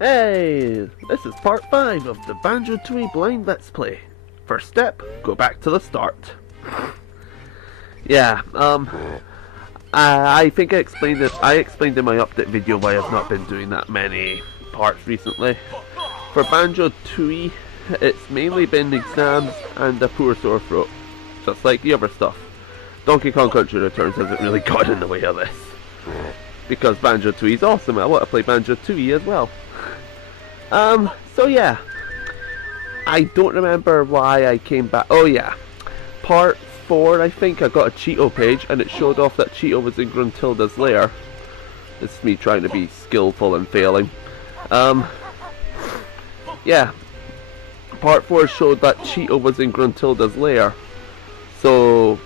Hey, this is part 5 of the Banjo-Tooie blind let's play. First step, go back to the start. Yeah, I think I explained it. I explained in my update video why I've not been doing that many parts recently. For Banjo-Tooie, it's mainly been exams and a poor sore throat, just like the other stuff. Donkey Kong Country Returns hasn't really got in the way of this, because Banjo-Tooie is awesome. I want to play Banjo-Tooie as well. So yeah, I don't remember why I came back. Oh yeah, part 4, I think I got a Cheato page and it showed off that Cheato was in Gruntilda's lair. This is me trying to be skillful and failing. Yeah, part 4 showed that Cheato was in Gruntilda's lair. So,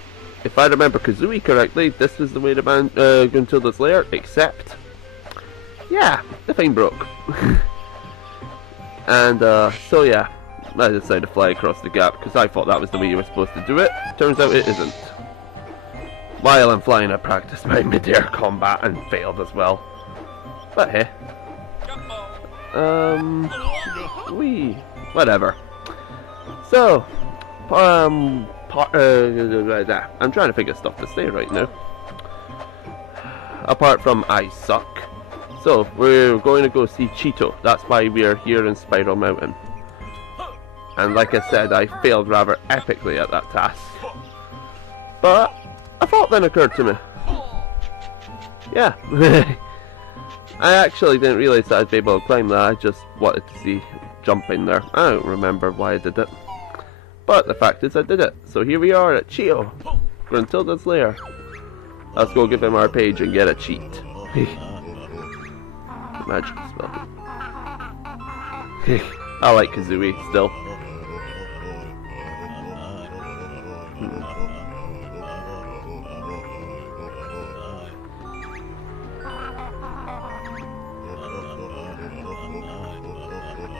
if I remember Kazooie correctly, this was the way to Gruntilda's lair, except, yeah, the thing broke. And, so yeah, I decided to fly across the gap, because I thought that was the way you were supposed to do it. Turns out it isn't. While I'm flying, I practiced my mid-air combat and failed as well. But hey. Whatever. So, I'm trying to think of stuff to say right now. Apart from I suck. So, we're going to go see Cheato. That's why we're here in Spiral Mountain. And like I said, I failed rather epically at that task. But a thought then occurred to me. Yeah. I actually didn't realise that I'd be able to climb that. I just wanted to see jumping there. I don't remember why I did it. But the fact is I did it. So here we are at Cheato, Gruntilda's lair. Let's go give him our page and get a cheat. Magical spell. I like Kazooie still.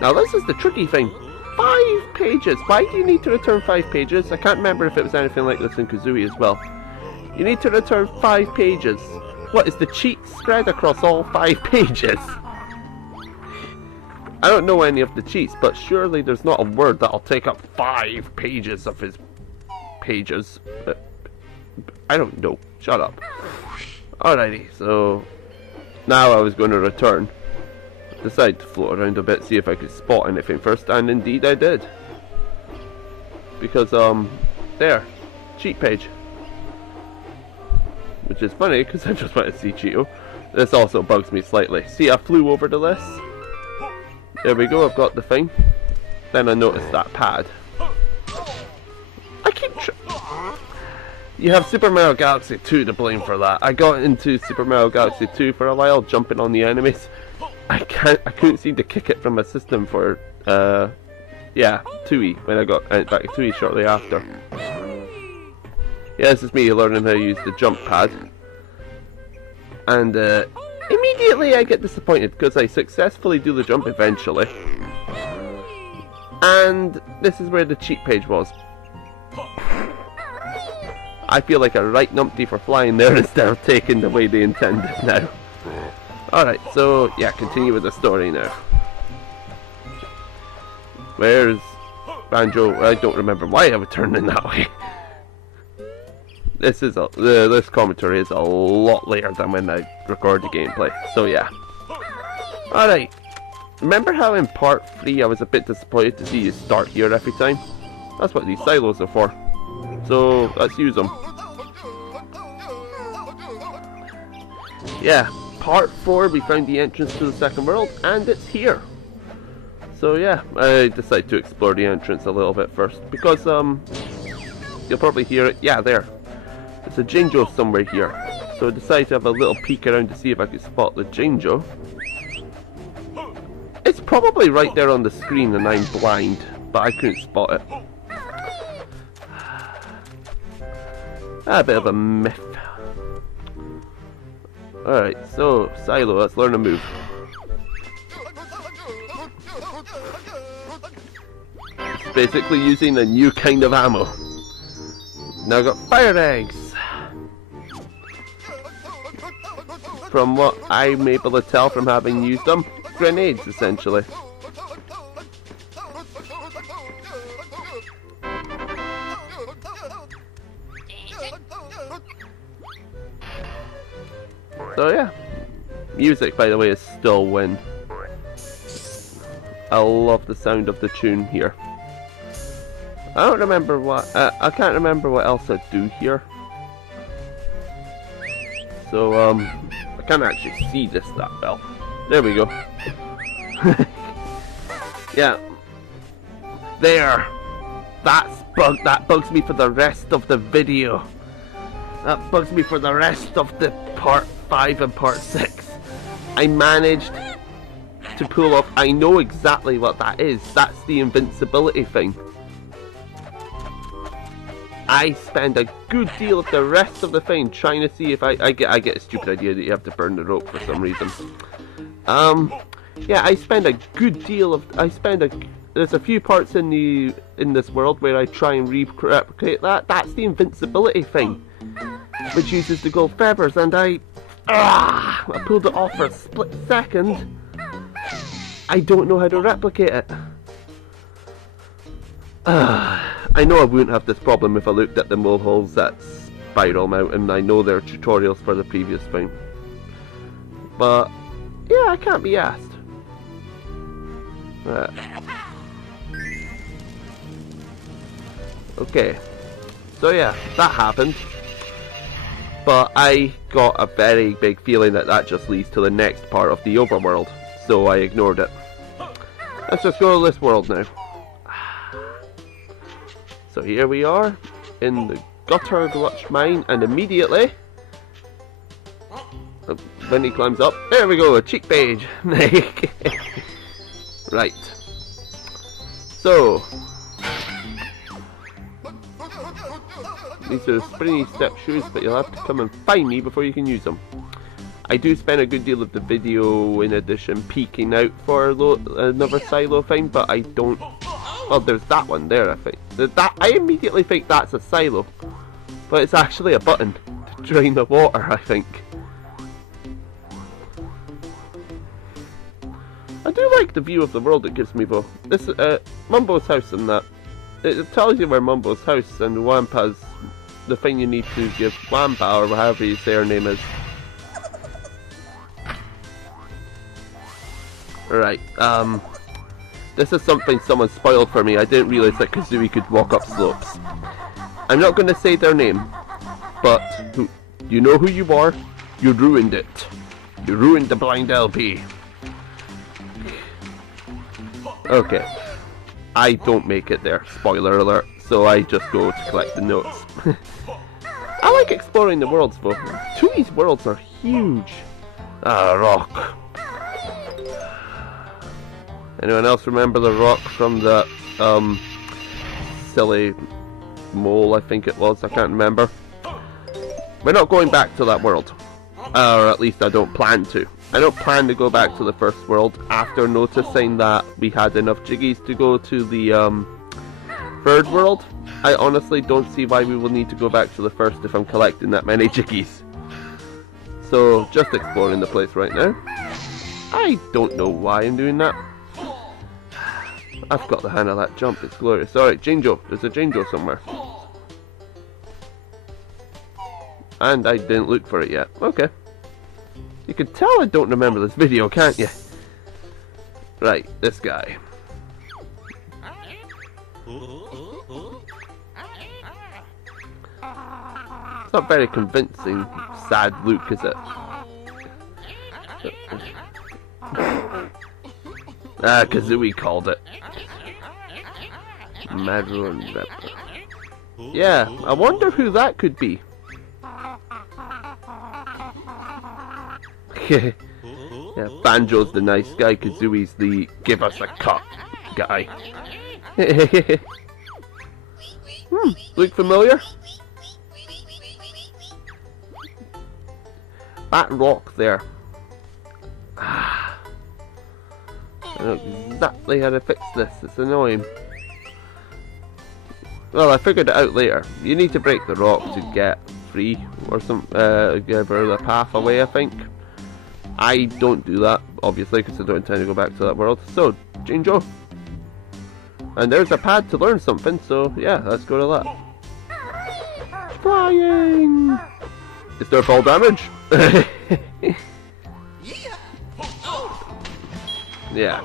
Now this is the tricky thing. 5 pages! Why do you need to return 5 pages? I can't remember if it was anything like this in Kazooie as well. You need to return 5 pages. What, is the cheat spread across all 5 pages? I don't know any of the cheats, but surely there's not a word that'll take up 5 pages of his pages. I don't know. Shut up. Alrighty, so now I was going to return. Decided to float around a bit, see if I could spot anything first, and indeed I did. Because, there. Cheat page. Which is funny, because I just want to see Cheato. This also bugs me slightly. See, I flew over to this. There we go, I've got the thing. Then I noticed that pad. I keep You have Super Mario Galaxy 2 to blame for that. I got into Super Mario Galaxy 2 for a while, jumping on the enemies. I couldn't seem to kick it from my system for, yeah, Tooie, when I got back to Tooie shortly after. Yeah, this is me learning how to use the jump pad. And, immediately I get disappointed because I successfully do the jump eventually. And this is where the cheat page was. I feel like a right numpty for flying there instead of taking the way they intended now. Alright, so yeah, continue with the story now. Where's Banjo? I don't remember why I was turning that way. This commentary is a lot later than when I record the gameplay, so yeah. Alright, remember how in part 3 I was a bit disappointed to see you start here every time? That's what these silos are for. So, let's use them. Yeah, part 4 we found the entrance to the second world, and it's here. So yeah, I decided to explore the entrance a little bit first, because you'll probably hear it, yeah, there. There's a Jinjo somewhere here, so I decided to have a little peek around to see if I could spot the Jinjo. It's probably right there on the screen and I'm blind, but I couldn't spot it. A bit of a myth. Alright, so, Silo, let's learn a move. It's basically using a new kind of ammo. Now I've got fire eggs. from what I'm able to tell from having used them, grenades essentially. So yeah, music by the way is still win. I love the sound of the tune here. I don't remember what, I can't remember what else I do here. So I can't actually see this that well. There we go. Yeah. There. That bugs me for the rest of the video. That bugs me for the rest of the part 5 and part 6. I managed to pull off, I know exactly what that is. That's the invincibility thing. I spend a good deal of the rest of the thing trying to see if I get a stupid idea that you have to burn the rope for some reason. Yeah, I spend a good deal of, there's a few parts in this world where I try and replicate that. That's the invincibility thing, which uses the gold feathers, and I pulled it off for a split second. I don't know how to replicate it. I know I wouldn't have this problem if I looked at the moleholes at Spiral Mountain. I know there are tutorials for the previous thing. But, yeah, I can't be asked. Okay. So yeah, that happened. But I got a very big feeling that that just leads to the next part of the overworld. So I ignored it. Let's just go to this world now. So here we are in the Gutter Glutch mine, and immediately when he climbs up, there we go, a cheek page. Right. So these are springy step shoes, but you'll have to come and find me before you can use them. I do spend a good deal of the video in addition peeking out for another silo thing, but I don't. Well, there's that one there, I think. I immediately think that's a silo, but it's actually a button to drain the water, I think. I do like the view of the world it gives me though. This Mumbo's house and that. It tells you where Mumbo's house and Wampa's the thing you need to give Wampa, or however you say her name is. Right, this is something someone spoiled for me. I didn't realise that Kazooie could walk up slopes. I'm not going to say their name, but you know who you are. You ruined it. You ruined the blind LP. Okay. I don't make it there, spoiler alert, so I just go to collect the notes. I like exploring the worlds though. Tooie's worlds are huge. Ah, rock. Anyone else remember the rock from the silly mole, I think it was, I can't remember. We're not going back to that world. Or at least I don't plan to. I don't plan to go back to the first world after noticing that we had enough jiggies to go to the third world. I honestly don't see why we will need to go back to the first if I'm collecting that many jiggies. So, just exploring the place right now. I don't know why I'm doing that. I've got the hang of that jump, it's glorious. Alright, Jinjo. There's a Jinjo somewhere. And I didn't look for it yet. Okay. You can tell I don't remember this video, can't you? Right, this guy. It's not very convincing, sad look, is it? Kazooie called it. Maroon Rapper. Yeah, I wonder who that could be. Yeah, Banjo's the nice guy, Kazooie's the give us a cut guy. Look familiar? That rock there. I know exactly how to fix this, it's annoying. Well, I figured it out later. You need to break the rock to get free, or some, give her the path away, I think. I don't do that, obviously, because I don't intend to go back to that world. So, Jinjo. And there's a pad to learn something, so yeah, let's go to that. Flying! Is there fall damage? Yeah.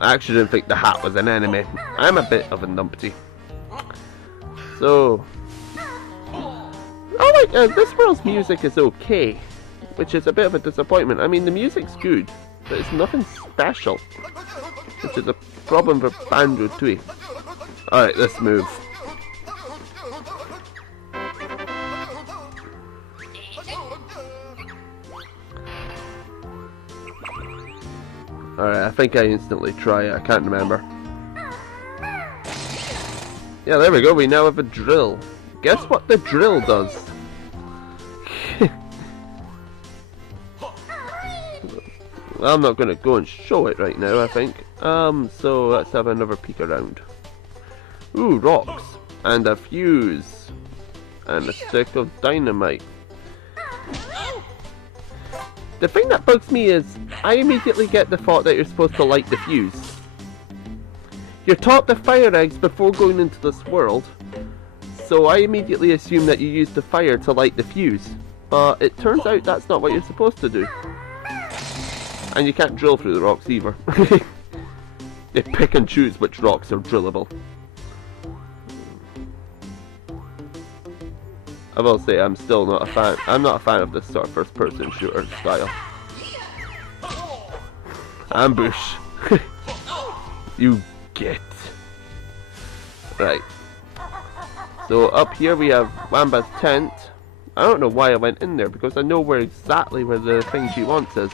I actually didn't think the hat was an enemy. I'm a bit of a numpty. So... oh, like, this world's music is okay. Which is a bit of a disappointment. I mean, the music's good, but it's nothing special. Which is a problem for Banjo-Tooie. Alright, let's move. Alright, I think I instantly try it. I can't remember. Yeah, there we go. We now have a drill. Guess what the drill does? Well, I'm not going to go and show it right now, I think. So let's have another peek around. Ooh, rocks. And a fuse. And a stick of dynamite. The thing that bugs me is, I immediately get the thought that you're supposed to light the fuse. You're taught the fire eggs before going into this world, so I immediately assume that you use the fire to light the fuse. But it turns out that's not what you're supposed to do. And you can't drill through the rocks either. You pick and choose which rocks are drillable. I will say I'm still not a fan. I'm not a fan of this sort of first-person shooter style. Ambush. You get. Right. So up here we have Wamba's tent. I don't know why I went in there because I know exactly where the thing she wants is.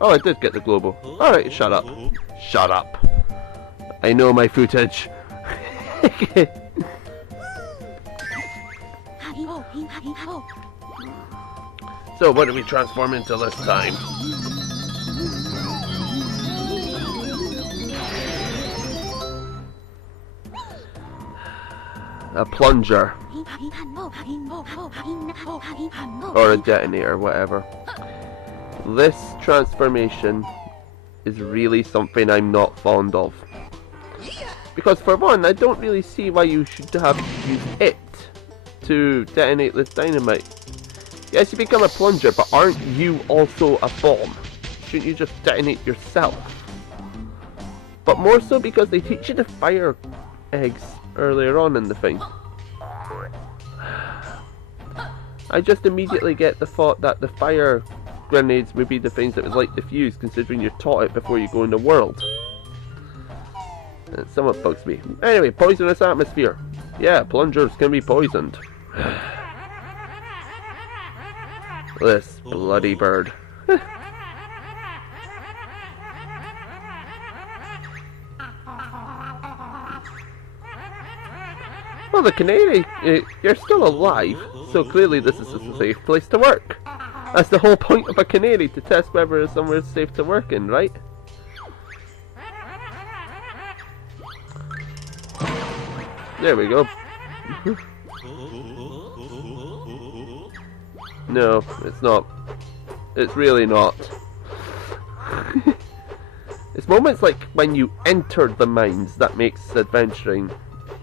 Oh, I did get the global. Alright, shut up. Shut up. I know my footage. So, what do we transform into this time? A plunger. Or a detonator, whatever. This transformation is really something I'm not fond of. Because for one, I don't really see why you should have to use it to detonate this dynamite. Yes, you become a plunger, but aren't you also a bomb? Shouldn't you just detonate yourself? But more so because they teach you to fire eggs earlier on in the thing. I just immediately get the thought that the fire grenades would be the things that would light the fuse, considering you're taught it before you go in the world. It somewhat bugs me. Anyway, poisonous atmosphere. Yeah, plungers can be poisoned. This bloody bird. Well, the canary, you're still alive, so clearly this is a safe place to work. That's the whole point of a canary, to test whether somewhere is safe to work in, right? There we go. No, it's not. It's really not. It's moments like when you enter the mines that makes adventuring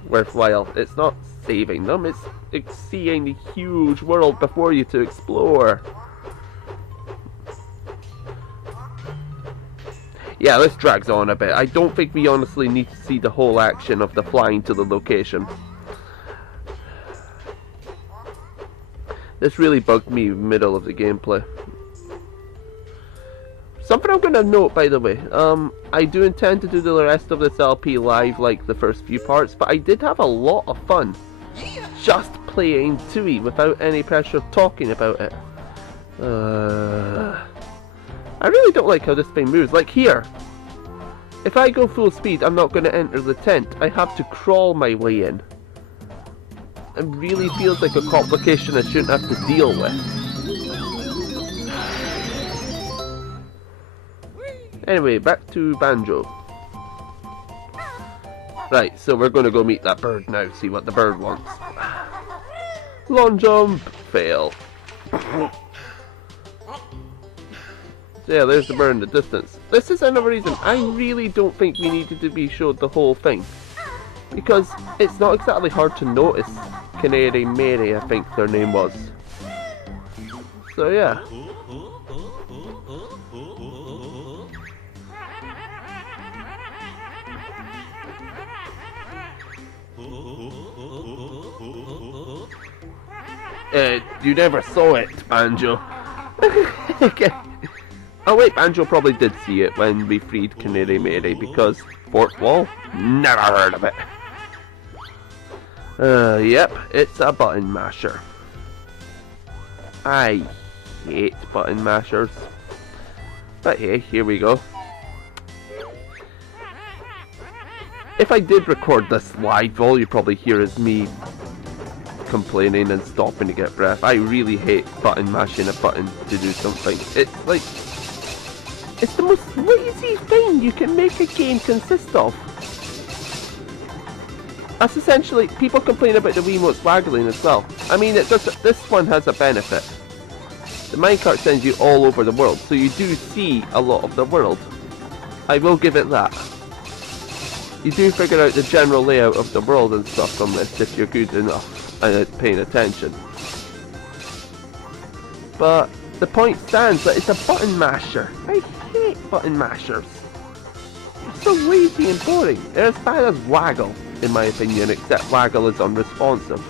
worthwhile. It's not saving them, it's seeing the huge world before you to explore. Yeah, this drags on a bit. I don't think we honestly need to see the whole action of the flying to the location. This really bugged me in the middle of the gameplay. Something I'm going to note, by the way, I do intend to do the rest of this LP live like the first few parts, but I did have a lot of fun just playing Tooie without any pressure of talking about it. I really don't like how this thing moves. Like here, if I go full speed, I'm not going to enter the tent. I have to crawl my way in. It really feels like a complication I shouldn't have to deal with. Anyway, back to Banjo. Right, so we're going to go meet that bird now, see what the bird wants. Long jump, fail. So yeah, there's the bird in the distance. This is another reason I really don't think we needed to be showed the whole thing. Because it's not exactly hard to notice. Canary Mary, I think their name was. So yeah. You never saw it, Banjo. Okay. Oh wait, Banjo probably did see it when we freed Canary Mary, because fourth wall? Never heard of it. Yep, it's a button masher. I hate button mashers. But hey, here we go. If I did record this live, all you probably hear is me complaining and stopping to get breath. I really hate button mashing a button to do something. It's like, it's the most lazy thing you can make a game consist of. That's essentially, people complain about the Wiimotes waggling as well. I mean, it does, this one has a benefit. The minecart sends you all over the world, so you do see a lot of the world. I will give it that. You do figure out the general layout of the world and stuff from this if you're good enough and paying attention. But the point stands that it's a button masher. I hate button mashers. They're so lazy and boring. They're as bad as Waggle, in my opinion, except Waggle is unresponsive.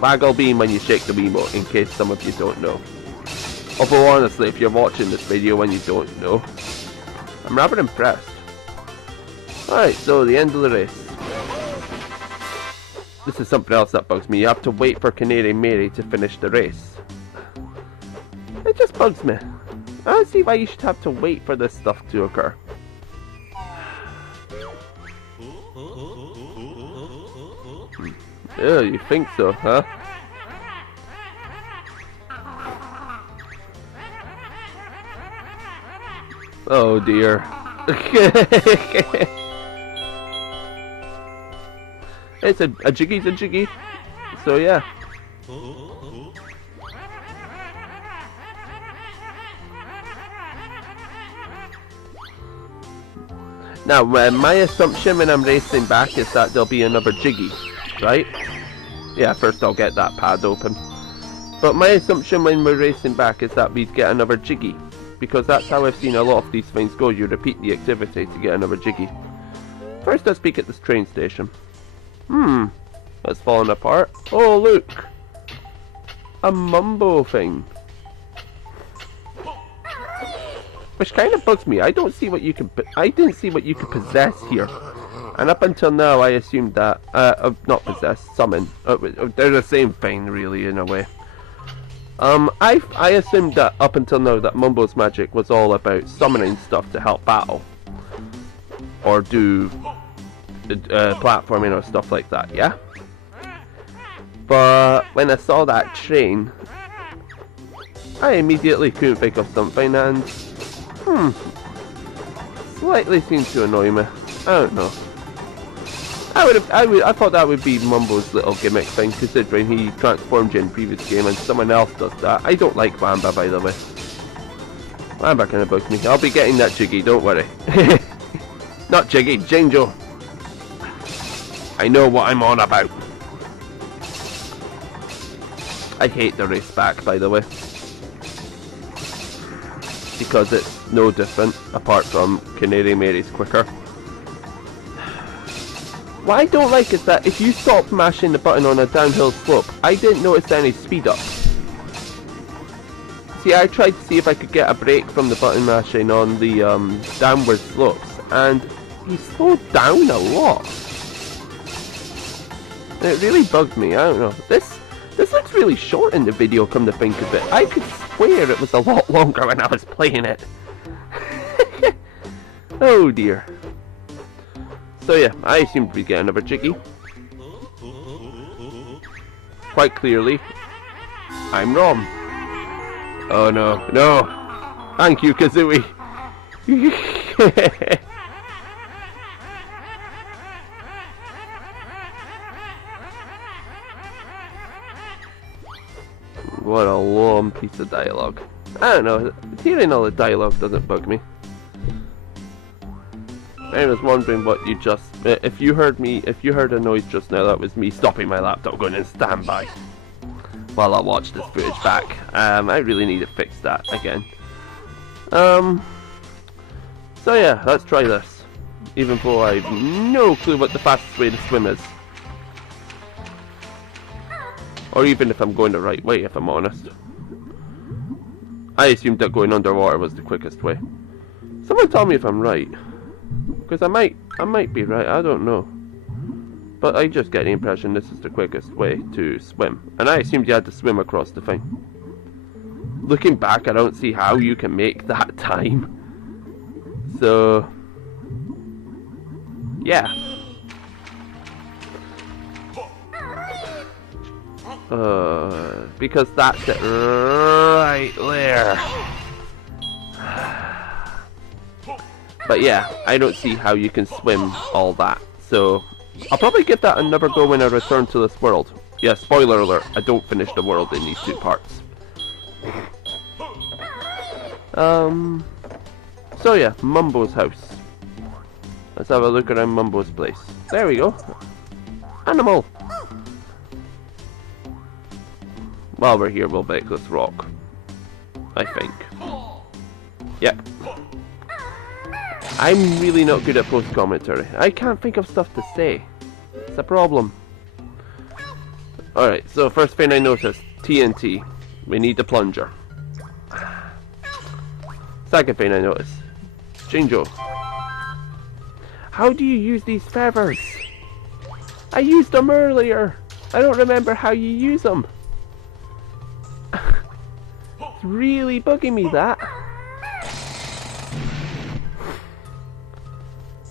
Waggle being when you shake the Wiimote, in case some of you don't know. Although honestly, if you're watching this video and you don't know, I'm rather impressed. Alright, so the end of the race. This is something else that bugs me. You have to wait for Canary Mary to finish the race. It just bugs me. I don't see why you should have to wait for this stuff to occur. Yeah, you think so, huh? Oh dear. It's a jiggy's a jiggy. So yeah. Now, my assumption when I'm racing back is that there'll be another jiggy, right? Yeah, first I'll get that pad open. But my assumption when we're racing back is that we'd get another jiggy, because that's how I've seen a lot of these things go. You repeat the activity to get another jiggy. First let's peek at this train station. That's falling apart. Oh look! A Mumbo thing. Which kind of bugs me. I don't see what you can. I didn't see what you could possess here, and up until now, I assumed that not possess, summon. They're the same thing, really, in a way. I assumed that up until now that Mumbo's magic was all about summoning stuff to help battle, or do platforming or stuff like that. Yeah. But when I saw that train, I immediately couldn't think of something, and slightly seemed to annoy me. I don't know. I thought that would be Mumbo's little gimmick thing, considering he transformed you in the previous game and someone else does that. I don't like Wamba, by the way. Wamba kind of bugs me. I'll be getting that Jiggy, don't worry. Not Jiggy, Jinjo. I know what I'm on about. I hate the race back, by the way, because it's no different apart from Canary Mary's quicker. What I don't like is that if you stop mashing the button on a downhill slope, I didn't notice any speed up. See, I tried to see if I could get a break from the button mashing on the downward slopes, and he slowed down a lot. And it really bugged me. I don't know. This looks really short in the video, come to think of it. I could swear it was a lot longer when I was playing it. Oh dear. So yeah, I assumed we'd get another Jiggy. Quite clearly, I'm wrong. Oh no, no! Thank you, Kazooie! What a long piece of dialogue. I don't know, hearing all the dialogue doesn't bug me. I was wondering what you just... if you heard a noise just now, that was me stopping my laptop going in standby while I watch this footage back. I really need to fix that again. So yeah, let's try this. Even though I have no clue what the fastest way to swim is. Or even if I'm going the right way, if I'm honest. I assumed that going underwater was the quickest way. Someone tell me if I'm right. Because I might be right, I don't know. But I just get the impression this is the quickest way to swim. And I assumed you had to swim across the thing. Looking back, I don't see how you can make that time. So... yeah. Because that's it right there. But yeah, I don't see how you can swim all that. So I'll probably give that another go when I return to this world. Yeah, spoiler alert, I don't finish the world in these 2 parts. So yeah, Mumbo's house. Let's have a look around Mumbo's place. There we go. Animal! While we're here, we'll break this rock. I think. Yep. I'm really not good at post-commentary. I can't think of stuff to say. It's a problem. Alright, so first thing I noticed, TNT. We need the plunger. Second thing I noticed, Jinjo. How do you use these feathers? I used them earlier. I don't remember how you use them. It's really bugging me, that.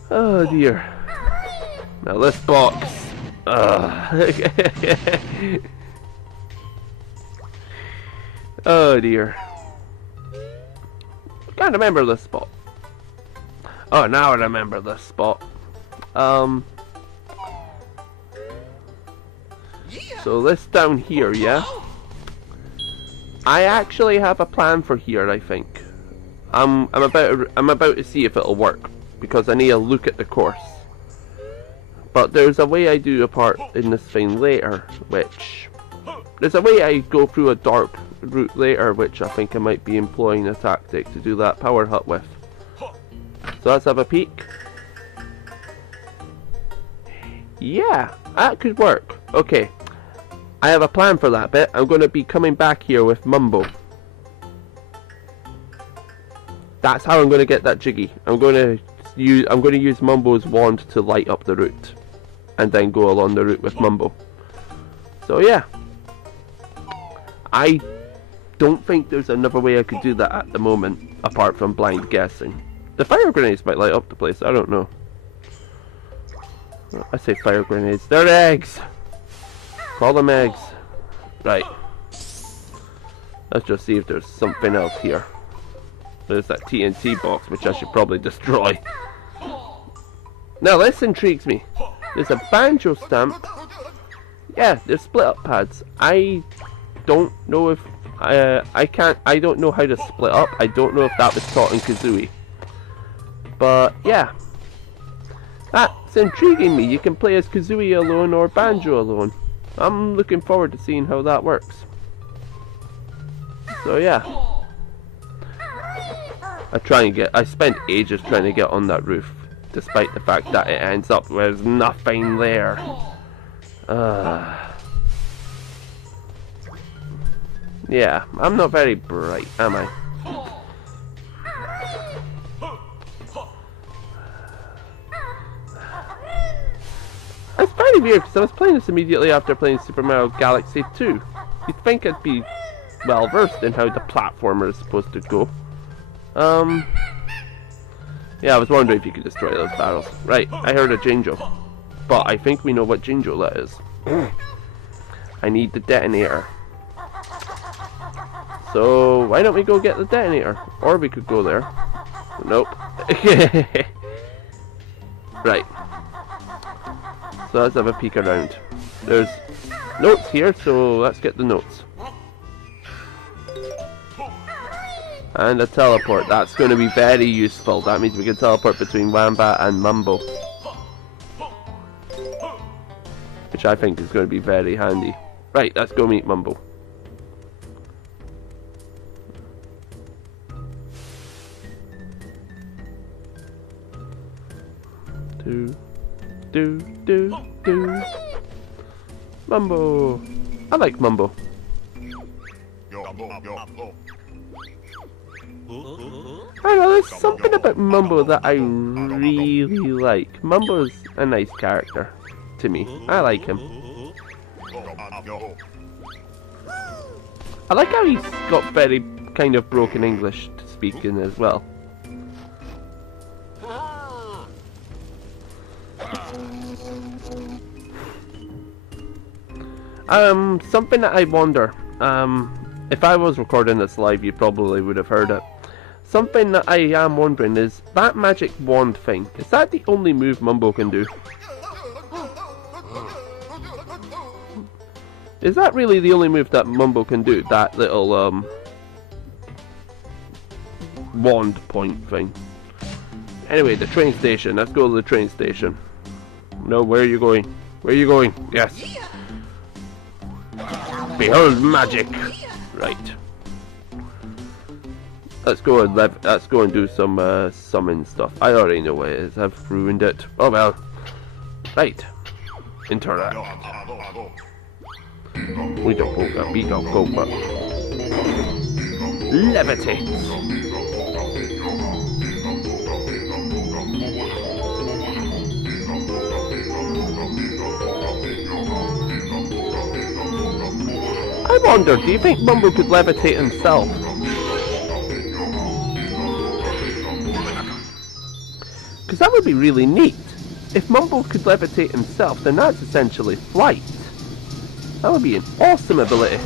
Oh dear. Now this box. Oh dear. Can't remember this spot. Oh, now I remember this spot. So this down here, yeah? I actually have a plan for here, I think. I'm about to see if it'll work, because I need to look at the course. But there's a way I do a part in this thing later, which... there's a way I go through a dark route later, which I think I might be employing a tactic to do that power hut with. So let's have a peek. Yeah, that could work. Okay, I have a plan for that bit. I'm going to be coming back here with Mumbo. That's how I'm going to get that jiggy. I'm going to use Mumbo's wand to light up the route, and then go along the route with Mumbo. So yeah, I don't think there's another way I could do that at the moment, apart from blind guessing. The fire grenades might light up the place, I don't know. I say fire grenades, they're eggs! Call them eggs. Right. Let's just see if there's something else here. There's that TNT box, which I should probably destroy. Now this intrigues me. There's a banjo stamp. Yeah, there's split up pads. I don't know if... I don't know how to split up. I don't know if that was taught in Kazooie. But yeah, that's intriguing me. You can play as Kazooie alone or Banjo alone. I'm looking forward to seeing how that works. So yeah, I spent ages trying to get on that roof, despite the fact that it ends up with nothing there. Yeah, I'm not very bright, am I? It's very weird because I was playing this immediately after playing Super Mario Galaxy 2. You'd think I'd be well versed in how the platformer is supposed to go. Yeah, I was wondering if you could destroy those barrels. Right, I heard a Jinjo. But I think we know what Jinjo that is. I need the detonator. So, why don't we go get the detonator? Or we could go there. Nope. Right. So let's have a peek around. There's notes here, so let's get the notes. And a teleport. That's going to be very useful. That means we can teleport between Wamba and Mumbo. Which I think is going to be very handy. Right, let's go meet Mumbo. Do. Mumbo. I like Mumbo. I know, there's something about Mumbo that I really like. Mumbo's a nice character to me. I like him. I like how he's got very kind of broken English speaking as well. Something that I wonder, if I was recording this live, you probably would have heard it. Something that I am wondering is, that magic wand thing, is that the only move Mumbo can do? Is that really the only move that Mumbo can do? That little, wand point thing. Anyway, the train station. Let's go to the train station. No, where are you going? Where are you going? Yes. Behold magic! Right. Let's go and do some summon stuff. I already know what it is. I've ruined it. Oh well. Right. Interact. We don't go but levitate. I wonder, do you think Mumbo could levitate himself? Because that would be really neat. If Mumbo could levitate himself, then that's essentially flight. That would be an awesome ability.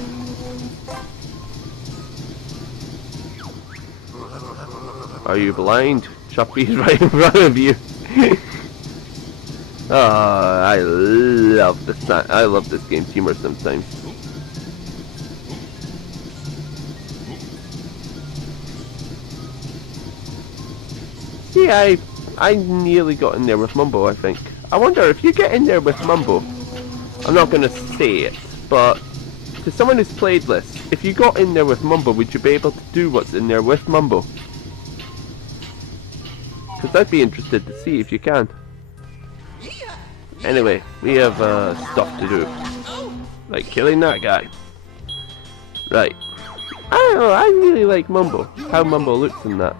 Are you blind? Chuffy's right in front of you. Oh, I love this game's humor sometimes. See, I nearly got in there with Mumbo, I think. I wonder if you get in there with Mumbo, I'm not going to say it, but to someone who's played this, if you got in there with Mumbo, would you be able to do what's in there with Mumbo? Because I'd be interested to see if you can. Anyway, we have stuff to do. Like killing that guy. Right. I don't know, I really like Mumbo. How Mumbo looks in that.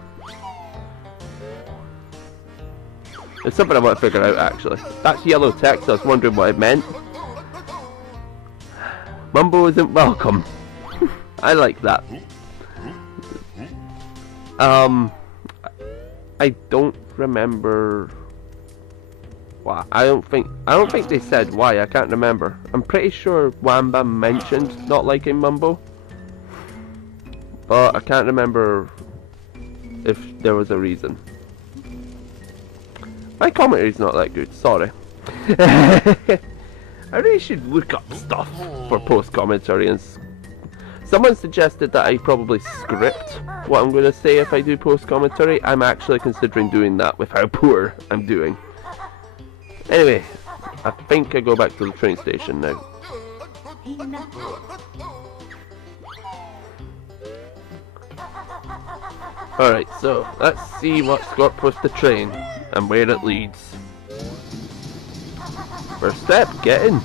It's something I want to figure out actually. That's yellow text, I was wondering what it meant. Mumbo isn't welcome. I like that. I don't remember why. I don't think they said why, I can't remember. I'm pretty sure Wamba mentioned not liking Mumbo, but I can't remember if there was a reason. My commentary's not that good, sorry. I really should look up stuff for post-commentary, and someone suggested that I probably script what I'm going to say if I do post-commentary. I'm actually considering doing that with how poor I'm doing. Anyway, I think I go back to the train station now. Alright, so let's see what's got with the train and where it leads. First step, get in.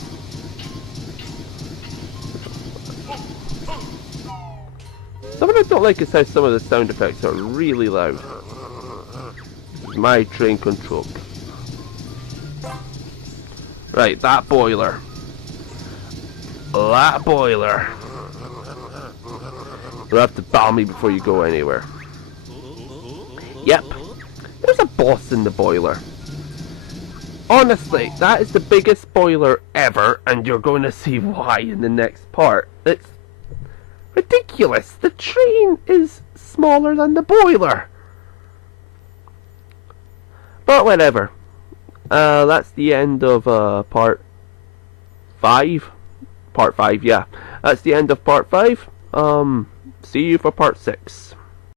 Something I don't like is how some of the sound effects are really loud. This is my train control. Right, that boiler. That boiler. You'll have to bow me before you go anywhere. Yep. There's a boss in the boiler. Honestly, that is the biggest boiler ever, and you're going to see why in the next part. It's ridiculous. The train is smaller than the boiler. But whatever. That's the end of part 5. Part 5, yeah. That's the end of part 5. See you for part 6.